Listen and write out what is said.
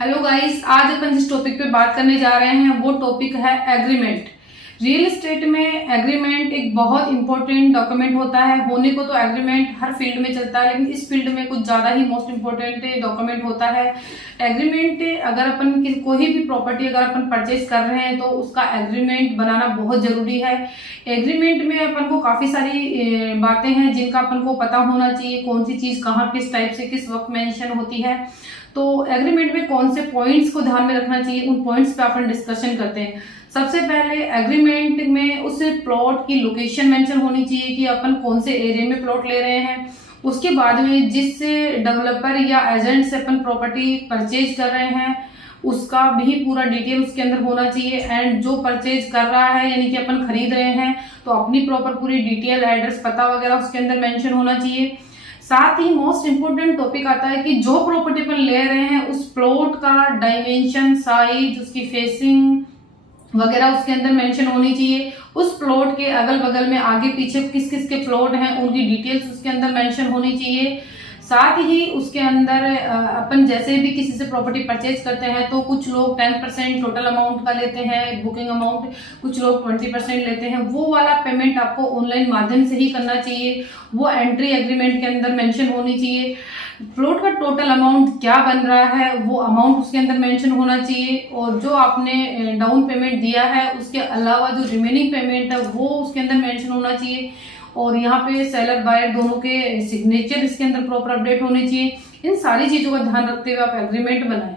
Hello guys, आज अपन जिस topic पे बात करने जा रहे हैं वो टॉपिक है एग्रीमेंट। रियल एस्टेट में एग्रीमेंट एक बहुत इंपॉर्टेंट डॉक्यूमेंट होता है। होने को तो एग्रीमेंट हर फील्ड में चलता है, लेकिन इस फील्ड में कुछ ज्यादा ही मोस्ट इंपॉर्टेंट डॉक्यूमेंट होता है एग्रीमेंट। अगर अपन कोई भी प्रॉपर्टी अगर अपन परचेज कर रहे हैं तो उसका एग्रीमेंट बनाना बहुत जरूरी है। एग्रीमेंट में अपन को काफी सारी बातें हैं जिनका अपन को पता होना चाहिए, कौन सी चीज कहाँ किस टाइप से किस वक्त मेंशन होती है। तो एग्रीमेंट में कौन से पॉइंट्स को ध्यान में रखना चाहिए, उन पॉइंट्स पे अपन डिस्कशन करते हैं। सबसे पहले एग्रीमेंट में उस प्लॉट की लोकेशन मेंशन होनी चाहिए कि अपन कौन से एरिया में प्लॉट ले रहे हैं। उसके बाद में जिस डेवलपर या एजेंट से अपन प्रॉपर्टी परचेज कर रहे हैं उसका भी पूरा डिटेल उसके अंदर होना चाहिए। एंड जो परचेज कर रहा है यानी कि अपन खरीद रहे हैं तो अपनी प्रॉपर पूरी डिटेल, एड्रेस, पता वगैरह उसके अंदर मेंशन होना चाहिए। साथ ही मोस्ट इंपोर्टेंट टॉपिक आता है कि जो प्रॉपर्टी अपन ले रहे हैं उस प्लॉट का डायमेंशन, साइज, उसकी फेसिंग वगैरह उसके अंदर मेंशन होनी चाहिए। उस प्लॉट के अगल बगल में आगे पीछे किस किस के प्लॉट हैं उनकी डिटेल्स उसके अंदर मेंशन होनी चाहिए। साथ ही उसके अंदर अपन जैसे भी किसी से प्रॉपर्टी परचेज करते हैं तो कुछ लोग 10% टोटल अमाउंट का लेते हैं बुकिंग अमाउंट, कुछ लोग 20% लेते हैं। वो वाला पेमेंट आपको ऑनलाइन माध्यम से ही करना चाहिए। वो एंट्री एग्रीमेंट के अंदर मेंशन होनी चाहिए। प्लॉट का टोटल अमाउंट क्या बन रहा है वो अमाउंट उसके अंदर मेंशन होना चाहिए। और जो आपने डाउन पेमेंट दिया है उसके अलावा जो रिमेनिंग पेमेंट है वो उसके अंदर मेंशन होना चाहिए। और यहाँ पे सेलर बायर दोनों के सिग्नेचर इसके अंदर प्रॉपर अपडेट होने चाहिए। इन सारी चीजों का ध्यान रखते हुए आप एग्रीमेंट बनाएं।